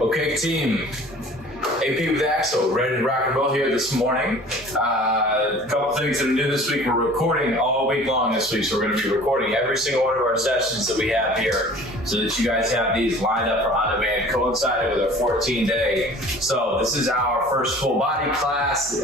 Okay, team. AP with Axel, ready to rock and roll here this morning. A couple things to do this week. We're recording all week long this week, so we're going to be recording every single one of our sessions that we have here so that you guys have these lined up for on-demand, coincided with our 14-day. So this is our first full body class,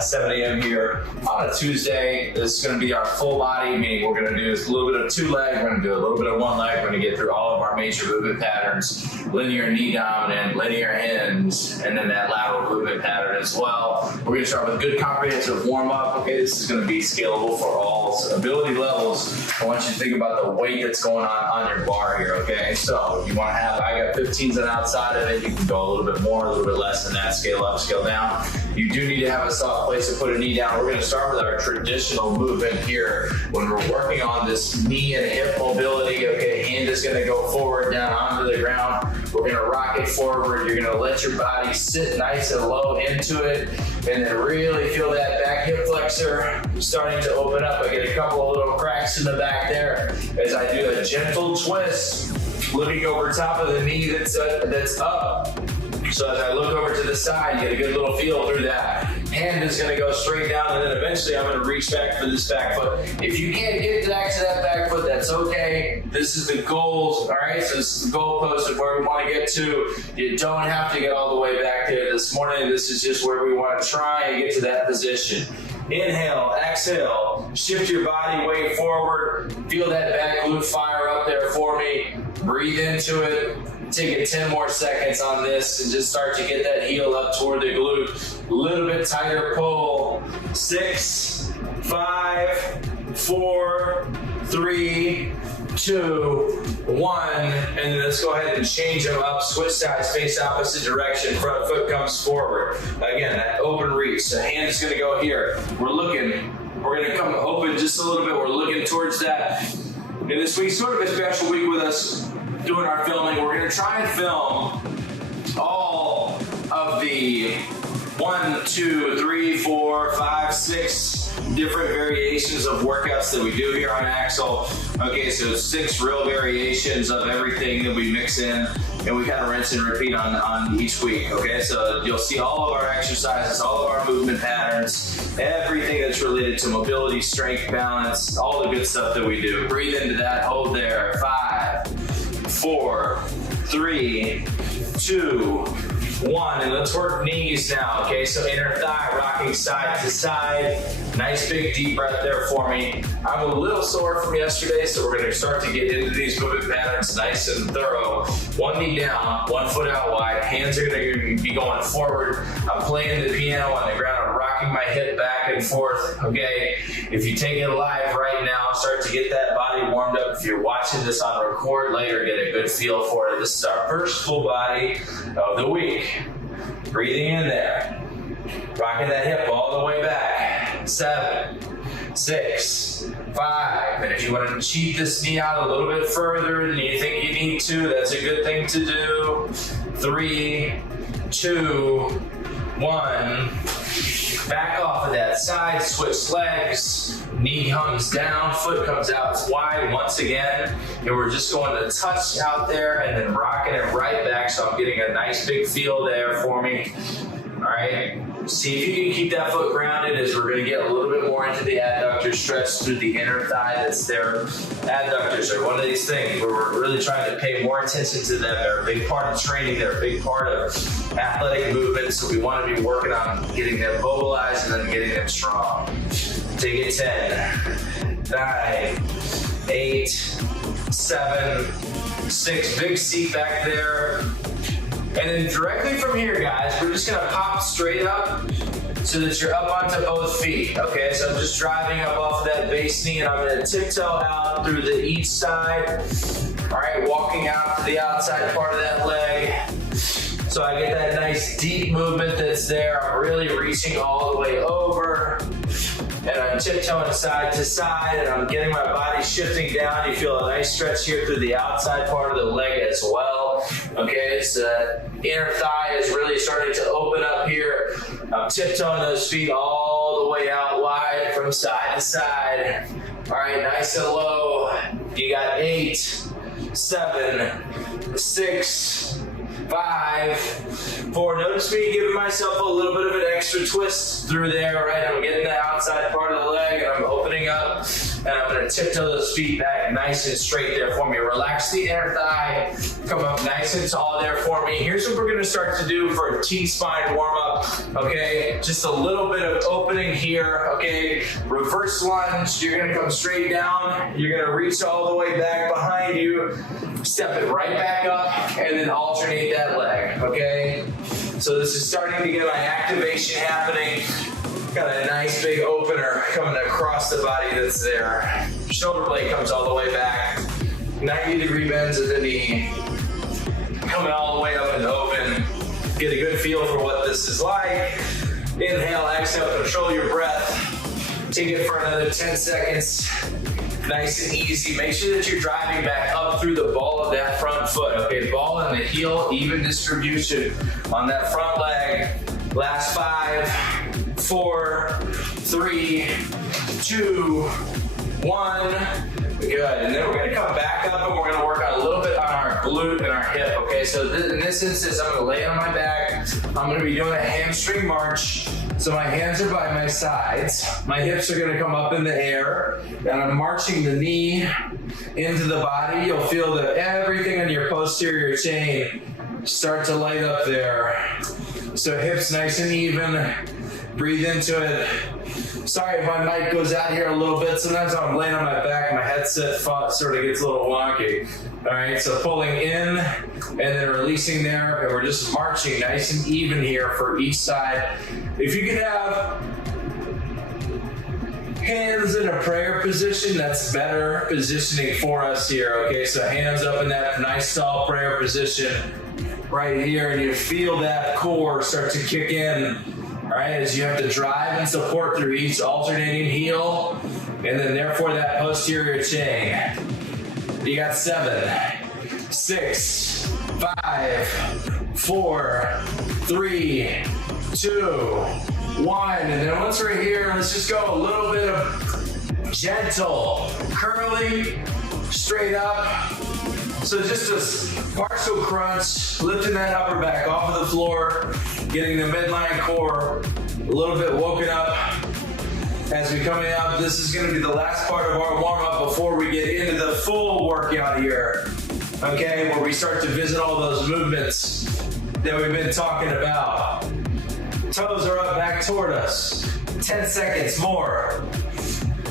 7 a.m. here on a Tuesday. This is going to be our full body, meaning we're going to do a little bit of 2 leg, we're going to do a little bit of 1 leg, we're going to get through all of our major movement patterns, linear knee dominant, linear hinge, and then that lateral movement pattern as well. We're going to start with a good comprehensive warm-up. Okay, this is going to be scalable for all ability levels. I want you to think about the weight that's going on your bar here, okay? So you want to have, I got 15s on the outside of it. You can go a little bit more, a little bit less than that, scale up, scale down. You do need to have a soft place to put a knee down. We're going to start with our traditional movement here when we're working on this knee and hip mobility, okay? Hand is going to go forward, down onto the ground. We're going to rock it forward. You're going to let your body sit nice and low into it, and then really feel that back hip flexor starting to open up. I get a couple of little cracks in the back there as I do a gentle twist, looking over top of the knee that's up. So as I look over to the side, you get a good little feel through that. Hand is going to go straight down, and then eventually I'm going to reach back for this back foot. If you can't get back to that back foot, that's okay. This is the goal, all right? So this is the goalpost of where we want to get to. You don't have to get all the way back there this morning. This is just where we want to try and get to that position. Inhale, exhale, shift your body weight forward. Feel that back glute fire up there for me. Breathe into it. Take it 10 more seconds on this and just start to get that heel up toward the glute. A little bit tighter pull. 6, 5, 4, 3, 2, 1. And then let's go ahead and change them up. Switch sides, face opposite direction. Front foot comes forward. Again, that open reach. The hand is going to go here. We're going to come open just a little bit. We're looking towards that. And this week's sort of a special week with us doing our filming. We're going to try and film all of the 1, 2, 3, 4, 5, 6 different variations of workouts that we do here on Axel. Okay, so 6 real variations of everything that we mix in, and we kind of rinse and repeat on each week. Okay, so you'll see all of our exercises, all of our movement patterns, everything that's related to mobility, strength, balance, all the good stuff that we do. Breathe into that, hold there. 5, 4, 3, 2, 1, and let's work knees now, okay? So inner thigh rocking side to side. Nice big deep breath there for me. I'm a little sore from yesterday, so we're gonna start to get into these movement patterns nice and thorough. 1 knee down, 1 foot out wide. Hands are gonna be going forward. I'm playing the piano on the ground. I'm rocking my hip back and forth, okay? If you take it live right now, start to get that body warmed up. If you're watching this on record later, get a good feel for it. This is our first full body of the week. Breathing in there. Rocking that hip all the way back. 7, 6, 5. And if you want to cheat this knee out a little bit further than you think you need to, that's a good thing to do. 3, 2, 1. Back off of that side, switch legs, knee comes down, foot comes out wide once again, and we're just going to touch out there and then rocking it right back, so I'm getting a nice big feel there for me. All right, see if you can keep that foot grounded as we're going to get a little bit more into the adductor stretch through the inner thigh that's there. Adductors are one of these things where we're really trying to pay more attention to them. They're a big part of training. They're a big part of athletic movement, so we want to be working on getting them mobilized and then getting them strong. Take it 10, 9, 8, 7, 6. Big seat back there. And then directly from here, guys, we're just gonna pop straight up so that you're up onto both feet, okay? So I'm just driving up off of that base knee, and I'm gonna tiptoe out through each side. All right, walking out to the outside part of that leg. So I get that nice deep movement that's there. I'm really reaching all the way over. And I'm tiptoeing side to side, and I'm getting my body shifting down. You feel a nice stretch here through the outside part of the leg as well. Okay, it's inner thigh is really starting to open up here. I'm tiptoeing those feet all the way out wide from side to side. All right, nice and low. You got 8, 7, 6, 5, 4. Notice me giving myself a little bit of an extra twist through there, right? I'm getting the outside part of the leg and I'm opening up and I'm gonna tiptoe those feet back nice and straight there for me. Relax the inner thigh, come up nice and tall there for me. Here's what we're gonna start to do for a T-spine warm up, okay? Just a little bit of opening here, okay? Reverse lunge, you're gonna come straight down, you're gonna reach all the way back behind you, step it right back up, and then alternate that leg, okay? So this is starting to get my activation happening. Got a nice big opener coming across the body that's there. Shoulder blade comes all the way back. 90-degree bends at the knee. Coming all the way up and open. Get a good feel for what this is like. Inhale, exhale, control your breath. Take it for another 10 seconds. Nice and easy. Make sure that you're driving back up through the ball of that front foot. Okay, ball and the heel, even distribution on that front leg. Last 5, 4, 3, 2, 1. Good. And then we're going to come back up and we're going to work on a little bit on our glute and our hip. Okay, so in this instance, I'm going to lay on my back. I'm going to be doing a hamstring march. So my hands are by my sides. My hips are going to come up in the air. And I'm marching the knee into the body. You'll feel that everything on your posterior chain start to light up there. So hips nice and even. Breathe into it. Sorry if my mic goes out here a little bit. Sometimes I'm laying on my back, my headset sort of gets a little wonky. All right, so pulling in and then releasing there, and we're just marching nice and even here for each side. If you could have hands in a prayer position, that's better positioning for us here. Okay, so hands up in that nice tall prayer position right here, and you feel that core start to kick in. All right, as you have to drive and support through each alternating heel, and then therefore that posterior chain. You got 7, 6, 5, 4, 3, 2, 1. And then once we're here, let's just go a little bit of gentle curling straight up. So just a partial crunch, lifting that upper back off of the floor, getting the midline core a little bit woken up. As we coming up, this is going to be the last part of our warm-up before we get into the full workout here, okay, where we start to visit all those movements that we've been talking about. Toes are up, back toward us. 10 seconds more.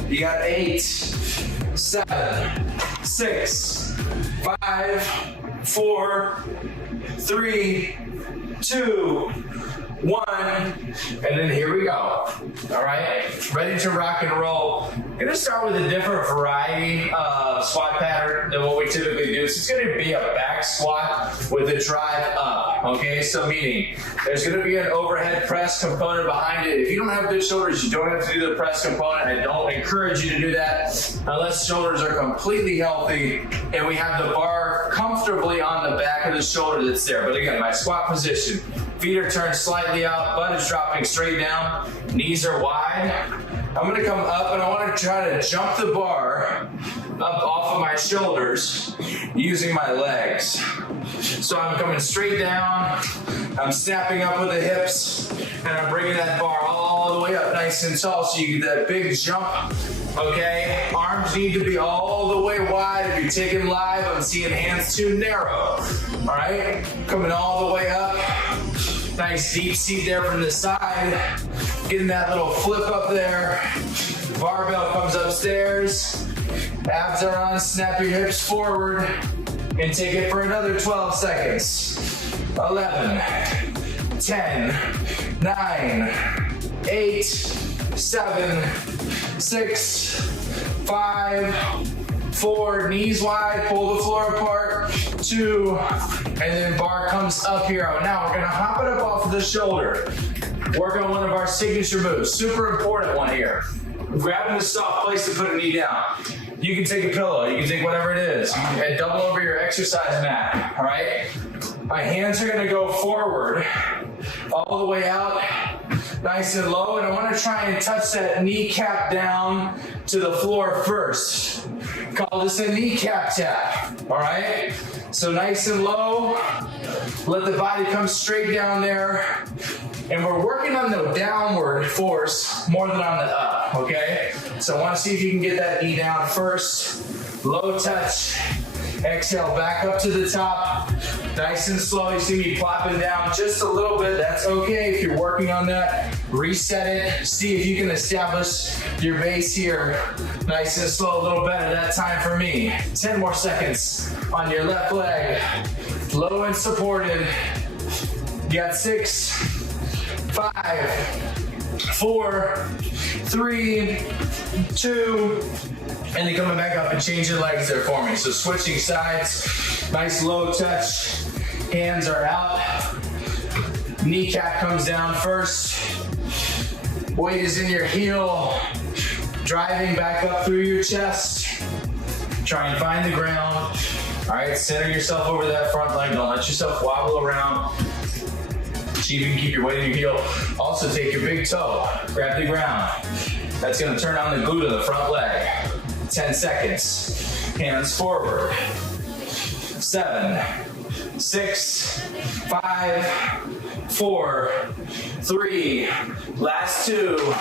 You got 8, 7, 6, 5, 4, 3, 2, 1, and then here we go. All right, ready to rock and roll. I'm gonna start with a different variety of squat pattern than what we typically do. So it's gonna be a back squat with a drive up, okay? So meaning, there's gonna be an overhead press component behind it. If you don't have good shoulders, you don't have to do the press component. I don't encourage you to do that unless shoulders are completely healthy and we have the bar comfortably on the back of the shoulder that's there. But again, my squat position, feet are turned slightly out, butt is dropping straight down, knees are wide. I'm gonna come up and I wanna try to jump the bar up off of my shoulders using my legs. So I'm coming straight down, I'm snapping up with the hips, and I'm bringing that bar all the way up nice and tall so you get that big jump, okay? Arms need to be all the way wide. If you're taking live, I'm seeing hands too narrow, all right? Coming all the way up. Nice deep seat there from the side. Getting that little flip up there. Barbell comes upstairs. Abs are on, snap your hips forward. And take it for another 12 seconds. 11, 10, 9, 8, 7, 6, 5, 4, knees wide, pull the floor apart, 2, and then bar comes up here. Now we're gonna hop it up off of the shoulder. Work on one of our signature moves. Super important one here. Grabbing a soft place to put a knee down. You can take a pillow, you can take whatever it is, and double over your exercise mat, all right? My hands are gonna go forward, all the way out, nice and low, and I wanna try and touch that kneecap down to the floor first. Call this a kneecap tap, all right? So nice and low, Let the body come straight down there. And we're working on the downward force more than on the up, okay? So I want to see if you can get that knee down first. Low touch. Exhale, back up to the top. Nice and slow. You see me plopping down just a little bit. That's okay if you're working on that. Reset it. See if you can establish your base here. Nice and slow, a little better that time for me. 10 more seconds on your left leg. Low and supported. You got 6, 5, 4, 3, 2, and then coming back up and change your legs there for me. So switching sides, nice low touch, hands are out. Kneecap comes down first. Weight is in your heel, driving back up through your chest. Try and find the ground. All right, center yourself over that front leg. Don't let yourself wobble around. See if you can keep your weight in your heel. Also take your big toe, grab the ground. That's gonna turn on the glute of the front leg. 10 seconds. Hands forward. 7, 6, 5, 4, 3, last 2.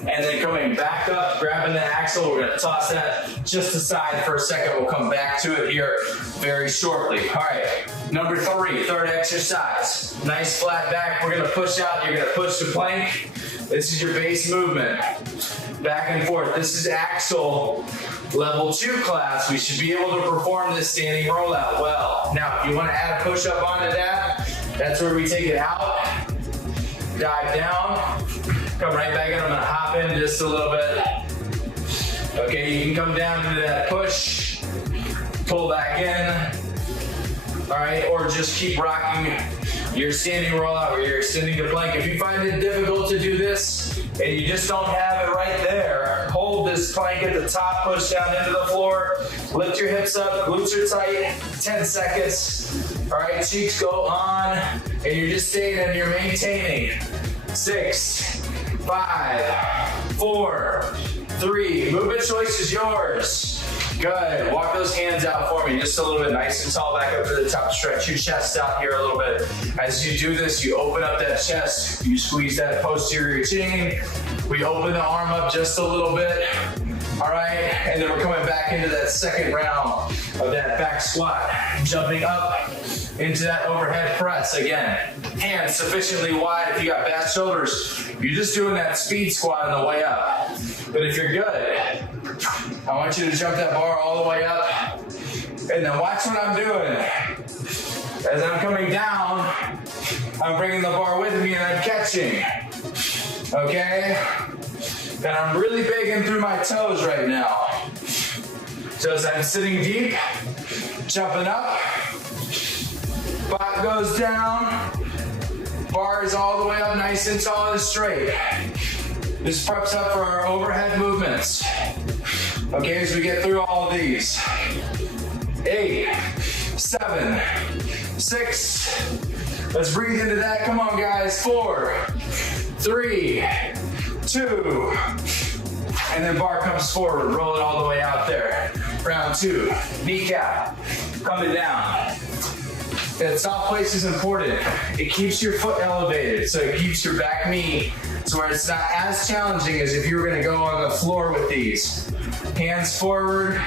And then coming back up, grabbing the axle. We're gonna toss that just aside for a second. We'll come back to it here very shortly. All right, number 3, third exercise. Nice flat back. We're gonna push out. You're gonna push the plank. This is your base movement. Back and forth. This is axle level 2 class. We should be able to perform this standing rollout well. Now, if you wanna add a push-up onto that, that's where we take it out, dive down, come right back in. I'm gonna hop in just a little bit. Okay, you can come down into that push, pull back in. All right, or just keep rocking your standing rollout where you're extending the plank. If you find it difficult to do this and you just don't have it right there, hold this plank at the top, push down into the floor, lift your hips up, glutes are tight, 10 seconds. All right, cheeks go on, and you're just staying and you're maintaining. 6, 5, 4, 3. Movement choice is yours. Good. Walk those hands out for me just a little bit. Nice and tall back up to the top. Stretch your chest out here a little bit. As you do this, you open up that chest. You squeeze that posterior chain. We open the arm up just a little bit. All right. And then we're coming back into that second round of that back squat. Jumping up into that overhead press. Again, hands sufficiently wide. If you got bad shoulders, you're just doing that speed squat on the way up. But if you're good, I want you to jump that bar all the way up. And then watch what I'm doing. As I'm coming down, I'm bringing the bar with me and I'm catching. Okay? And I'm really big in through my toes right now. So as I'm sitting deep, jumping up, bot goes down, bar is all the way up nice and tall and straight. This preps up for our overhead movements. Okay, as we get through all of these. 8, 7, 6. Let's breathe into that. Come on, guys. 4, 3, 2. And then bar comes forward. Roll it all the way out there. Round 2. Kneecap. Coming down. That soft place is important. It keeps your foot elevated, so it keeps your back knee to where it's not as challenging as if you were gonna go on the floor with these. Hands forward,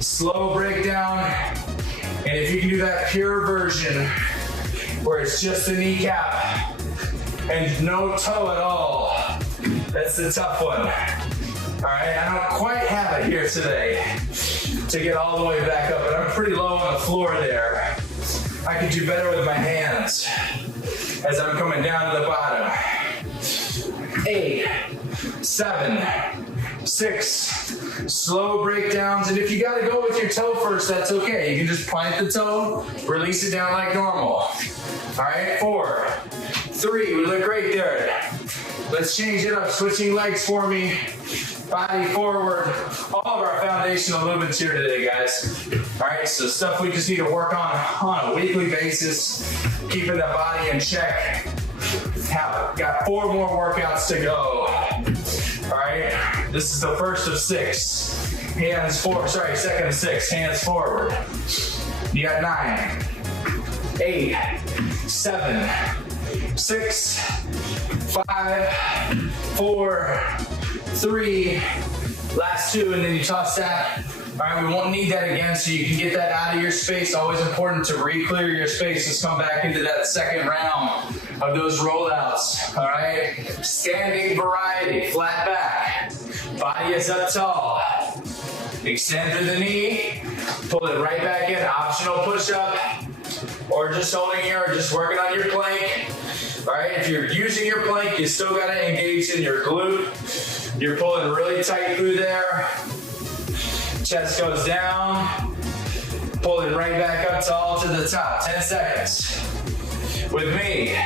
slow breakdown, and if you can do that pure version where it's just the kneecap and no toe at all, that's the tough one. All right, I don't quite have it here today to get all the way back up, but I'm pretty low on the floor there. I could do better with my hands as I'm coming down to the bottom. 8, 7, 6. Slow breakdowns. And if you gotta go with your toe first, that's okay. You can just plant the toe, release it down like normal. All right, 4, 3. We look great there. Let's change it up. Switching legs for me. Body forward. All of our foundational movements here today, guys. All right, so stuff we just need to work on a weekly basis, keeping the body in check. Got 4 more workouts to go. All right, this is the first of 6. Hands forward, second of 6. Hands forward. You got 9, 8, 7, 6, 5, 4, 3, last 2, and then you toss that. All right, we won't need that again, so you can get that out of your space. Always important to re-clear your space. Let's come back into that second round of those rollouts. All right, standing variety, flat back, body is up tall. Extend through the knee, pull it right back in, optional push-up, or just holding here, or just working on your plank. All right, if you're using your plank, you still gotta engage in your glute. You're pulling really tight through there. Chest goes down, pull it right back up tall to the top, 10 seconds. With me,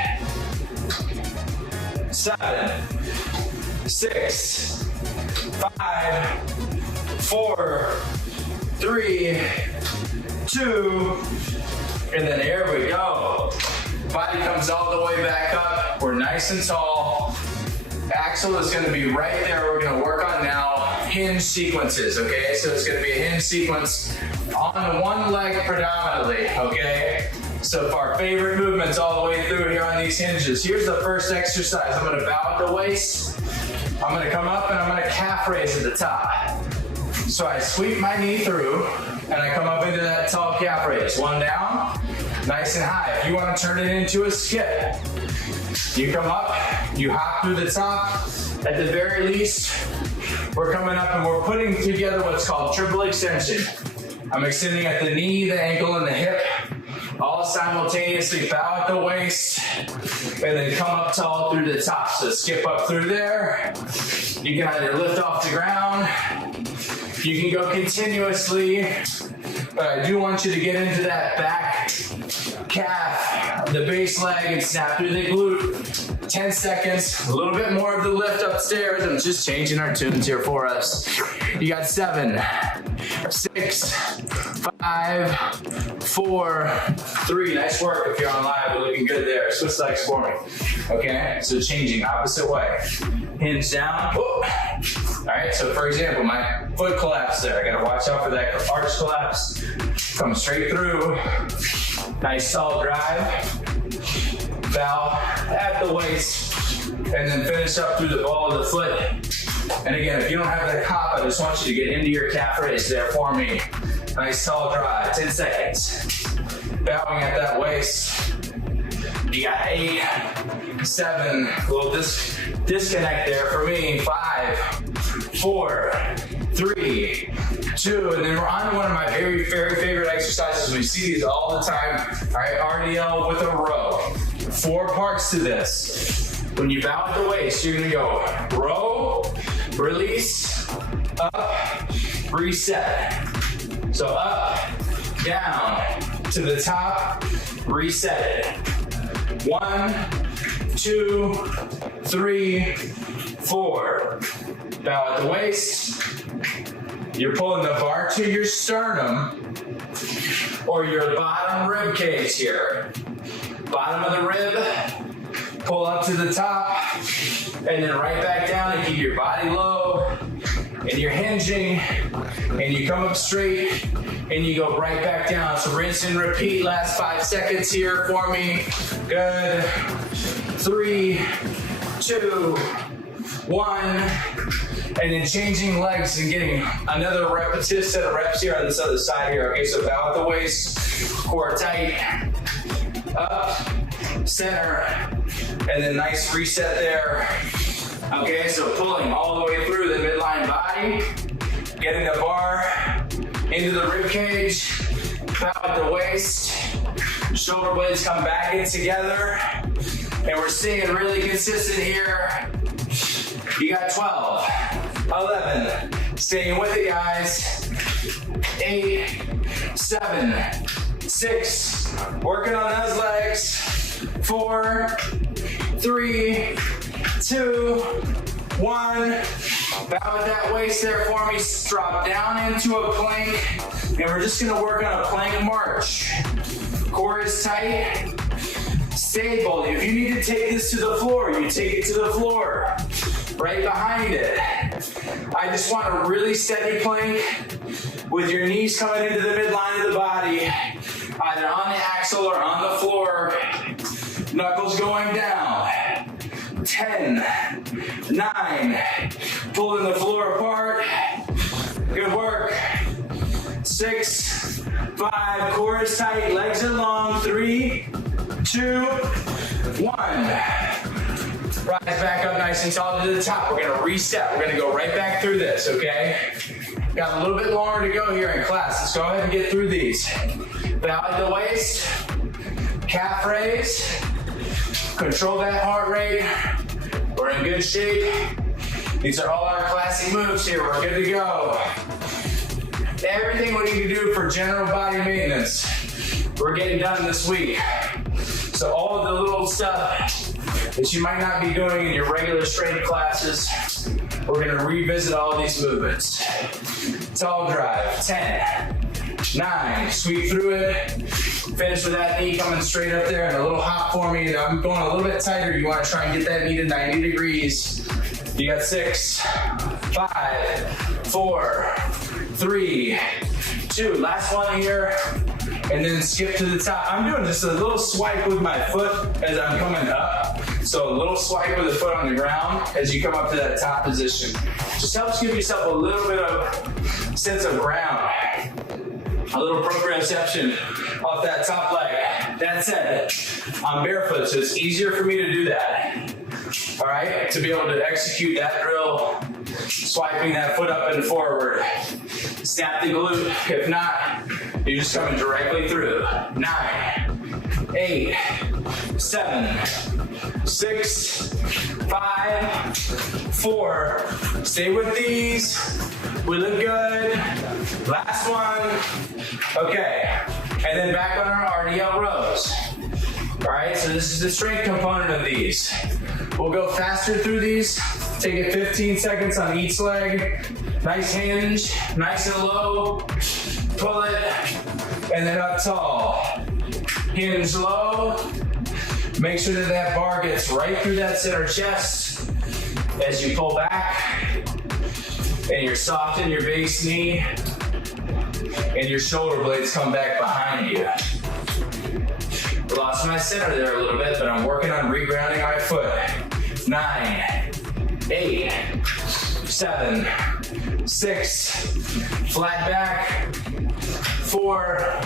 7, 6, 5, 4, 3, 2, and then here we go. Body comes all the way back up. We're nice and tall. Axle is gonna be right there. We're gonna work on now hinge sequences, okay? So it's gonna be a hinge sequence on one leg predominantly, okay? So for our favorite movements all the way through here on these hinges, here's the first exercise. I'm gonna bow at the waist. I'm gonna come up and I'm gonna calf raise at the top. So I sweep my knee through and I come up into that tall calf raise. One down, nice and high. If you wanna turn it into a skip, you come up, you hop through the top. At the very least, we're coming up and we're putting together what's called triple extension. I'm extending at the knee, the ankle, and the hip, all simultaneously. Bow at the waist, and then come up tall through the top. So skip up through there. You can either lift off the ground, you can go continuously, but I do want you to get into that back calf, the base leg, and snap through the glute. 10 seconds, a little bit more of the lift upstairs. I'm just changing our tunes here for us. You got 7, 6, 5, 4, 3. Nice work if you're on live. We're looking good there. Switch legs for me. Okay, so changing opposite way. Hinge down. Whoa. All right, so for example, my foot collapsed there. I gotta watch out for that arch collapse. Come straight through. Nice tall drive. Bow at the waist, and then finish up through the ball of the foot. And again, if you don't have that hop, I just want you to get into your calf raise there for me. Nice tall drive, 10 seconds. Bowing at that waist. You got 8, 7, a little disconnect there for me. 5, 4, 3, 2, and then we're on to one of my very, very favorite exercises. We see these all the time. All right, RDL with a row. 4 parts to this. When you bow at the waist, you're gonna go row, release, up, reset. So up, down, to the top, reset it. 1, 2, 3, 4. Bow at the waist. You're pulling the bar to your sternum or your bottom rib cage here. Bottom of the rib, pull up to the top, and then right back down and keep your body low, and you're hinging, and you come up straight, and you go right back down. So rinse and repeat, last 5 seconds here for me. Good. 3, 2, 1, and then changing legs and getting another repetitive set of reps here on this other side here. Okay, so bow at the waist, core tight, up, center, and then nice reset there. Okay, so pulling all the way through the midline body, getting the bar into the rib cage, bow at the waist, shoulder blades come back in together, and we're staying really consistent here. You got 12, 11, staying with it, guys. 8, 7, 6, working on those legs. 4, 3, 2, 1. Bow at that waist there for me. Drop down into a plank, and we're just gonna work on a plank march. Core is tight. Stable. If you need to take this to the floor, you take it to the floor. Right behind it. I just want a really steady plank with your knees coming into the midline of the body. either on the axle or on the floor. Knuckles going down. 10, 9, pulling the floor apart. Good work. 6, 5, core is tight, legs are long. 3, 2, 1. Rise back up nice and tall to the top. We're gonna reset. We're gonna go right back through this, okay? Got a little bit longer to go here in class. Let's go ahead and get through these. Bow at the waist, calf raise. Control that heart rate. We're in good shape. These are all our classic moves here. We're good to go. Everything we need to do for general body maintenance, we're getting done this week. So all of the little stuff that you might not be doing in your regular strength classes, we're gonna revisit all these movements. Tall drive, 10, 9, sweep through it. Finish with that knee coming straight up there and a little hop for me. I'm going a little bit tighter. You want to try and get that knee to 90 degrees. You got 6, 5, 4, 3, 2. Last one here. And then skip to the top. I'm doing just a little swipe with my foot as I'm coming up. So a little swipe with the foot on the ground as you come up to that top position. Just helps give yourself a little bit of sense of ground. A little proprioception off that top leg. That said, I'm barefoot, so it's easier for me to do that. All right, to be able to execute that drill, swiping that foot up and forward. Snap the glute. If not, you're just coming directly through. 9, 8, 7, 6, 5, 4. Stay with these. We look good. Last one. Okay. And then back on our RDL rows. All right, so this is the strength component of these. We'll go faster through these. Take it 15 seconds on each leg. Nice hinge, nice and low. Pull it, and then up tall. Hinge low. Make sure that that bar gets right through that center chest as you pull back. And you're soft in your base knee. And your shoulder blades come back behind you. Lost my center there a little bit, but I'm working on regrounding my foot. 9, 8, 7, 6, flat back, 4,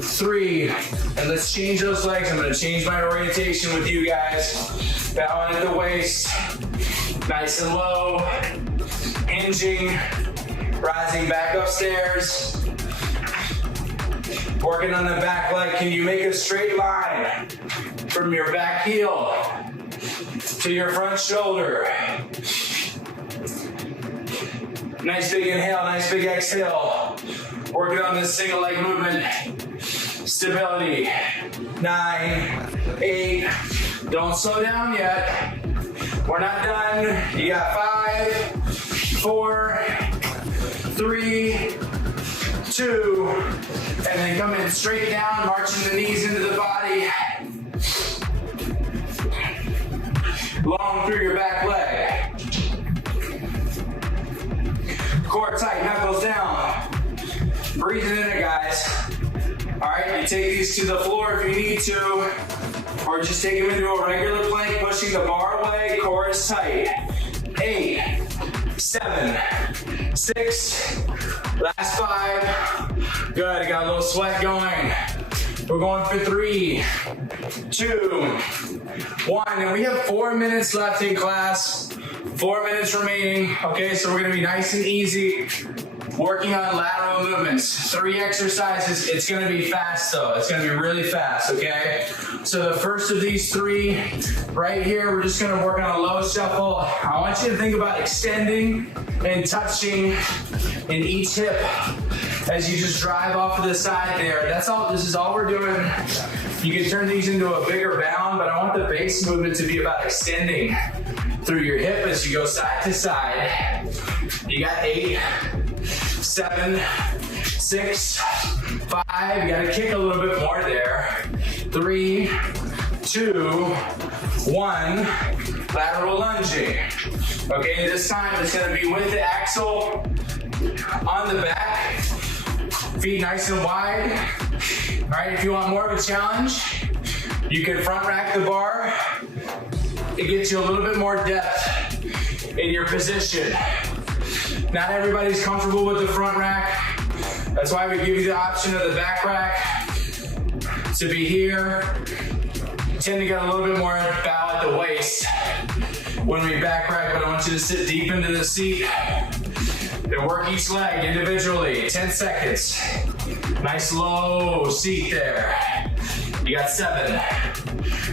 3, and let's change those legs. I'm gonna change my orientation with you guys. Bowing at the waist, nice and low, hinging, rising back upstairs. Working on the back leg. Can you make a straight line from your back heel to your front shoulder? Nice big inhale, nice big exhale. Working on this single leg movement. Stability. 9, 8. Don't slow down yet. We're not done. You got 5, 4, 3, 2, and then coming straight down, marching the knees into the body. Long through your back leg. Core tight, knuckles down. Breathing in it, guys. All right, you take these to the floor if you need to, or just take them into a regular plank, pushing the bar away, core is tight. 8, 7, 6, last 5. Good, got a little sweat going. We're going for 3, 2, 1, and we have 4 minutes left in class. 4 minutes remaining. Okay, so we're gonna be nice and easy. Working on lateral movements. 3 exercises. It's gonna be fast though. It's gonna be really fast, okay? So the first of these 3, right here, we're just gonna work on a low shuffle. I want you to think about extending and touching in each hip as you just drive off to the side there. That's all, this is all we're doing. You can turn these into a bigger bound, but I want the base movement to be about extending through your hip as you go side to side. You got 8, 7, 6, 5. You gotta kick a little bit more there. 3, 2, 1. Lateral lunging. Okay, this time it's gonna be with the axle on the back. Feet nice and wide. All right, if you want more of a challenge, you can front rack the bar. It gets you a little bit more depth in your position. Not everybody's comfortable with the front rack. That's why we give you the option of the back rack to be here. Tend to get a little bit more bow at the waist when we back rack, but I want you to sit deep into the seat and work each leg individually. 10 seconds. Nice low seat there. You got 7,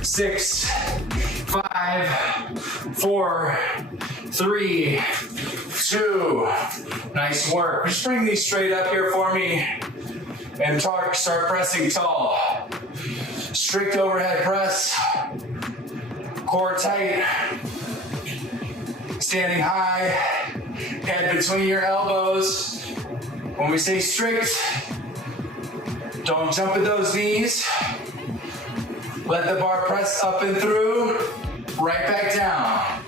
6, 5, 4, 3, 2. Nice work. Just bring these straight up here for me and start pressing tall. Strict overhead press. Core tight. Standing high. Head between your elbows. When we say strict, don't jump at those knees. Let the bar press up and through. Right back down.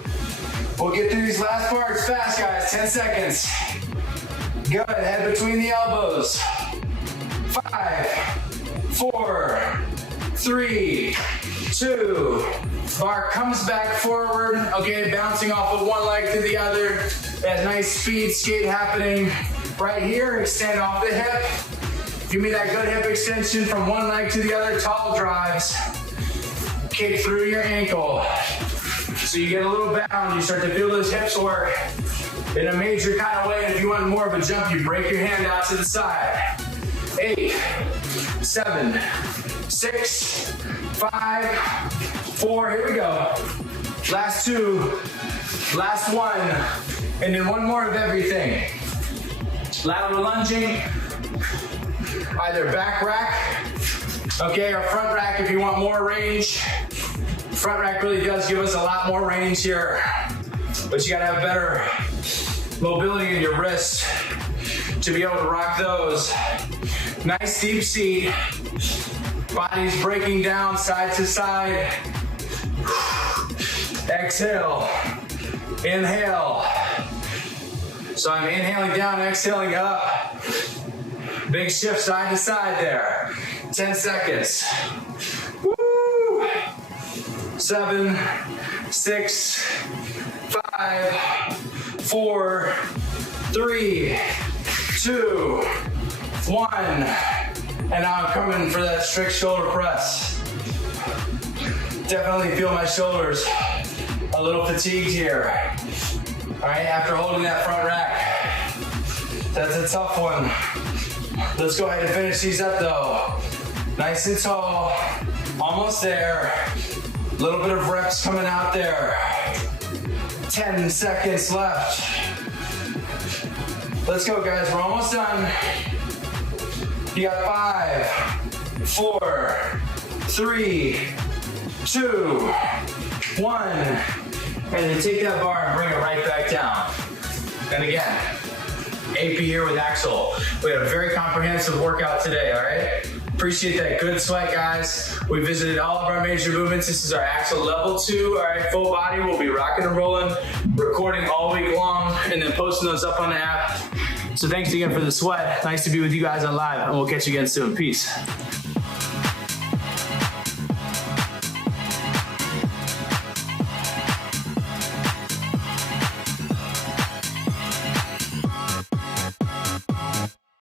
We'll get through these last parts fast, guys. 10 seconds. Good. Head between the elbows. 5, 4, 3, 2. Bar comes back forward. Okay, bouncing off of one leg to the other. That nice speed skate happening right here. Extend off the hip. Give me that good hip extension from one leg to the other. Tall drives. Kick through your ankle. So you get a little bound. You start to feel those hips work in a major kind of way. And if you want more of a jump, you break your hand out to the side. 8, 7, 6, 5, 4. Here we go. Last 2, last 1, and then one more of everything. Lateral lunging, either back rack, okay, or front rack if you want more range. Front rack really does give us a lot more range here, but you gotta have better mobility in your wrists to be able to rock those. Nice deep seat. Body's breaking down side to side. Exhale. Inhale. So I'm inhaling down, exhaling up. Big shift side to side there. 10 seconds. Woo! 7, 6, 5, 4, 3, 2, 1. And now I'm coming for that strict shoulder press. Definitely feel my shoulders a little fatigued here. All right, after holding that front rack, that's a tough one. Let's go ahead and finish these up though. Nice and tall, almost there. A little bit of reps coming out there. 10 seconds left. Let's go, guys, we're almost done. You got 5, 4, 3, 2, 1. And then take that bar and bring it right back down. And again, AP here with Axel. We had a very comprehensive workout today, all right? Appreciate that good sweat, guys. We visited all of our major movements. This is our Axel level 2, all right? Full body, we'll be rocking and rolling, recording all week long, and then posting those up on the app. So thanks again for the sweat. Nice to be with you guys on live, and we'll catch you again soon. Peace.